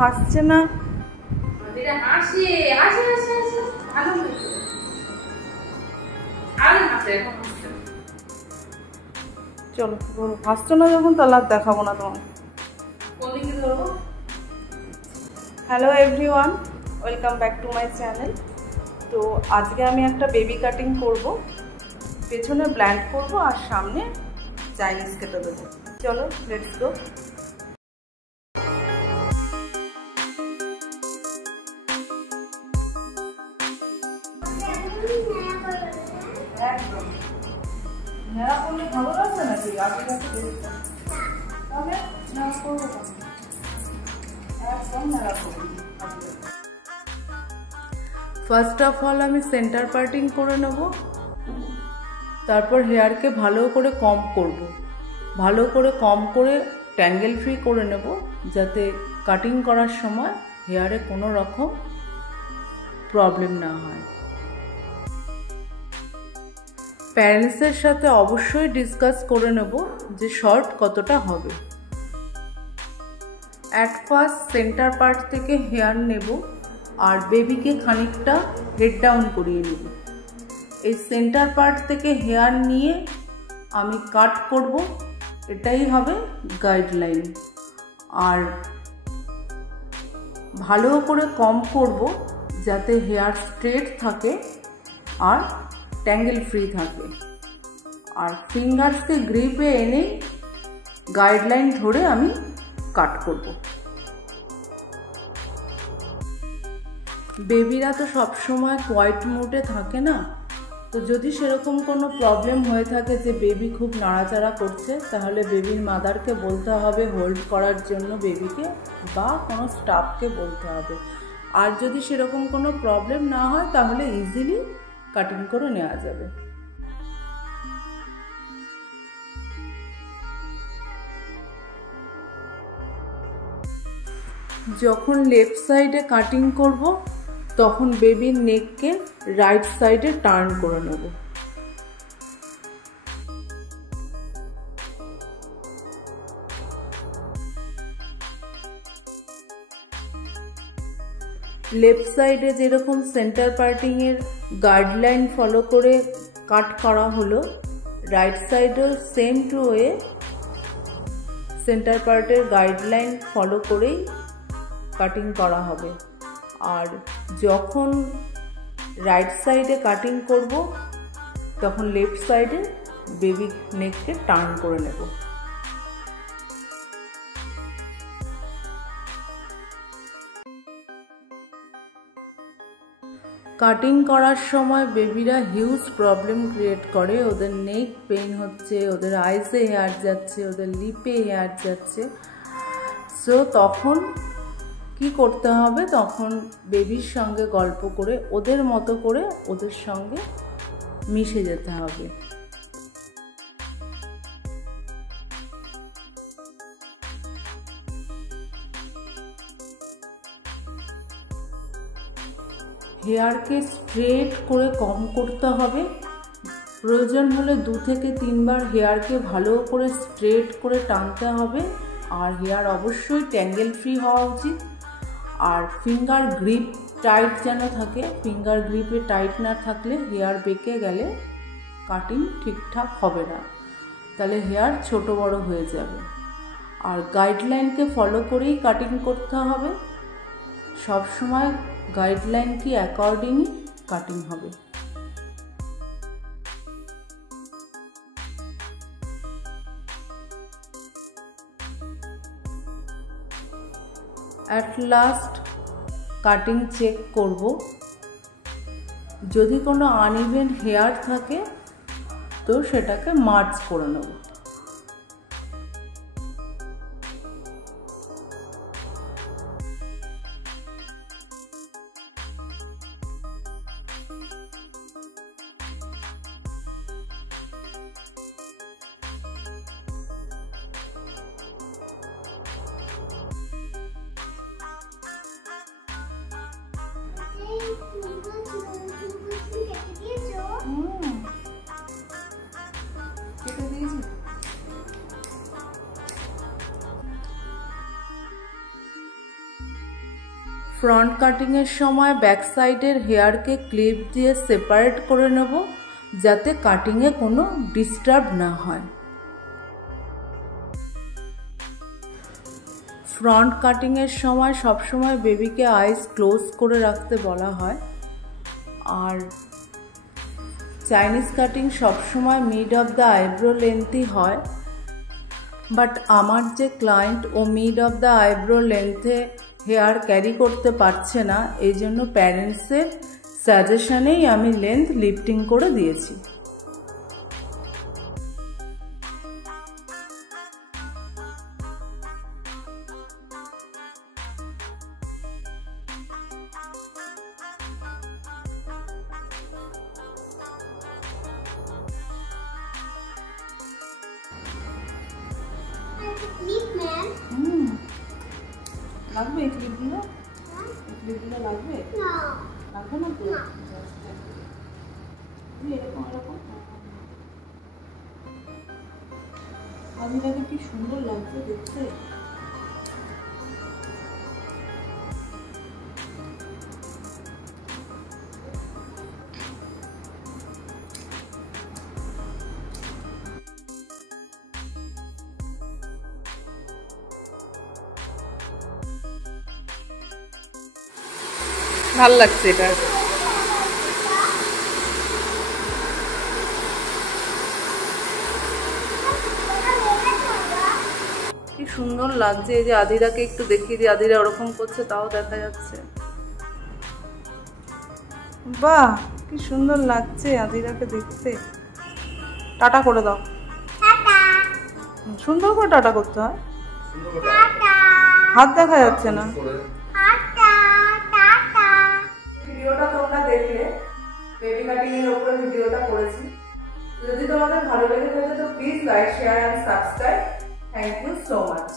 হাসছে না, চলো হাসছো না যখন তাহলে আর দেখাবো না তোমাকে। Hello everyone, welcome back to my channel. তো আজকে আমি একটা বেবি কাটিং করব, পেছনে ব্ল্যান্ড করব আর সামনে চাইনিজ কেটে দেবো। চলো লেটস গো। একদম নেড়া করলে ভালো লাগছে নাকি? আগে কাছে দেখতে তাহলে নেড়া করবো, একদম নেড়া করবো। ফার্স্ট অফ অল আমি সেন্টার পার্টিং করে নেব, তারপর হেয়ারকে ভালো করে কম করব, ভালো করে কম করে ট্যাঙ্গেল ফ্রি করে নেব, যাতে কাটিং করার সময় হেয়ারে কোনো রকম প্রবলেম না হয়। প্যারেন্টসের সাথে অবশ্যই ডিসকাস করে নেব যে শর্ট কতটা হবে। অ্যাট ফার্স্ট সেন্টার পার্ট থেকে হেয়ার নেব আর বেবিকে খানিকটা হেড ডাউন করিয়ে নেব। এই সেন্টার পার্ট থেকে হেয়ার নিয়ে আমি কাট করব, এটাই হবে গাইডলাইন। আর ভালো করে কম করব যাতে হেয়ার স্ট্রেট থাকে আর ট্যাঙ্গেল ফ্রি থাকে। আর ফিঙ্গার্সকে গ্রিপে এনে গাইডলাইন ধরে আমি কাট করব। বেবিরা তো সবসময় কোয়াইট মোডে থাকে না, তো যদি সেরকম কোনো প্রবলেম হয়ে থাকে যে বেবি খুব নাড়াচাড়া করছে, তাহলে বেবির মাদারকে বলতে হবে হোল্ড করার জন্য বেবিকে, বা কোনো স্টাফকে বলতে হবে। আর যদি সেরকম কোনো প্রবলেম না হয় তাহলে ইজিলি কাটিং করে নেওয়া যাবে। যখন লেফট সাইডে কাটিং করব তখন বেবির নেককে রাইট সাইডে টার্ন করে নেব। লেফট সাইডে যেরকম সেন্টার পার্টিং এর গাইডলাইন ফলো করে কাট করা হলো, রাইট সাইডেও সেম টু ওয়ে সেন্টার পার্টের গাইডলাইন ফলো করেই কাটিং করা হবে। আর যখন রাইট সাইডে কাটিং করব তখন লেফট সাইডে বেবি নেককে টার্ন করে নেব। কাটিং করার সময় বেবিরা হিউজ প্রবলেম ক্রিয়েট করে, ওদের নেক পেইন হচ্ছে, ওদের আইসে হেয়ার যাচ্ছে, ওদের লিপে হেয়ার যাচ্ছে। সো তখন কি করতে হবে, তখন বেবির সঙ্গে গল্প করে ওদের মতো করে ওদের সঙ্গে মিশে যেতে হবে। হেয়ারকে স্ট্রেট করে কম করতে হবে, প্রয়োজন হলে 2 থেকে 3 বার হেয়ারকে ভালো করে স্ট্রেট করে টানতে হবে। আর হেয়ার অবশ্যই ট্যাঙ্গেল ফ্রি হওয়া উচিত। আর ফিঙ্গার গ্রিপ টাইট যেন থাকে, ফিঙ্গার গ্রিপে টাইট না থাকলে হেয়ার বেঁকে গেলে কাটিং ঠিকঠাক হবে না, তাহলে হেয়ার ছোট বড় হয়ে যাবে। আর গাইডলাইনকে ফলো করেই কাটিং করতে হবে, সবসময় গাইডলাইন কি অ্যাকর্ডিংই কাটিং হবে। অ্যাট লাস্ট কাটিং চেক করব, যদি কোনো আনইভেন হেয়ার থাকে তো সেটাকে মার্জ করে নেব। কেটে দিয়েছি। ফ্রন্ট কাটিংয়ের সময় ব্যাক সাইডের হেয়ারকে ক্লিপ দিয়ে সেপারেট করে নেব, যাতে কাটিংয়ে কোনো ডিস্টার্ব না হয়। ফ্রন্ট কাটিংয়ের সময় সবসময় বেবিকে আইস ক্লোজ করে রাখতে বলা হয়। আর চাইনিজ কাটিং সবসময় মিড অফ দ্য আইব্রো লেন্থই হয়, বাট আমার যে ক্লায়েন্ট ও মিড অফ দ্য আইব্রো লেন্থে হেয়ার ক্যারি করতে পারছে না, এই জন্য প্যারেন্টসের সাজেশনেই আমি লেন্থ লিফটিং করে দিয়েছি। লাগবে এই ক্লিপগুলো? এই ক্লিপগুলো লাগবে? লাগবে না তো? এরকম এরকম আদিটাকে কি সুন্দর লাগছে দেখতে। ভাল লাগছে এটা। কি সুন্দর লাগছে। এই যে আদিরাকে একটু দেখিয়ে দিই, আদিরা ওরকম করছে তাও দেখা যাচ্ছে। বাহ, কি সুন্দর লাগছে আদিরাকে দেখতে। টাটা করে দাও। সুন্দর করে টাটা করতে হয়, হাত দেখা যাচ্ছে না। ভিডিওটা তোমরা দেখলে, বেবি কাটিং এর উপরে ভিডিওটা করেছি। যদি তোমাদের ভালো লেগে থাকে তো please like, share and subscribe. Thank you so much.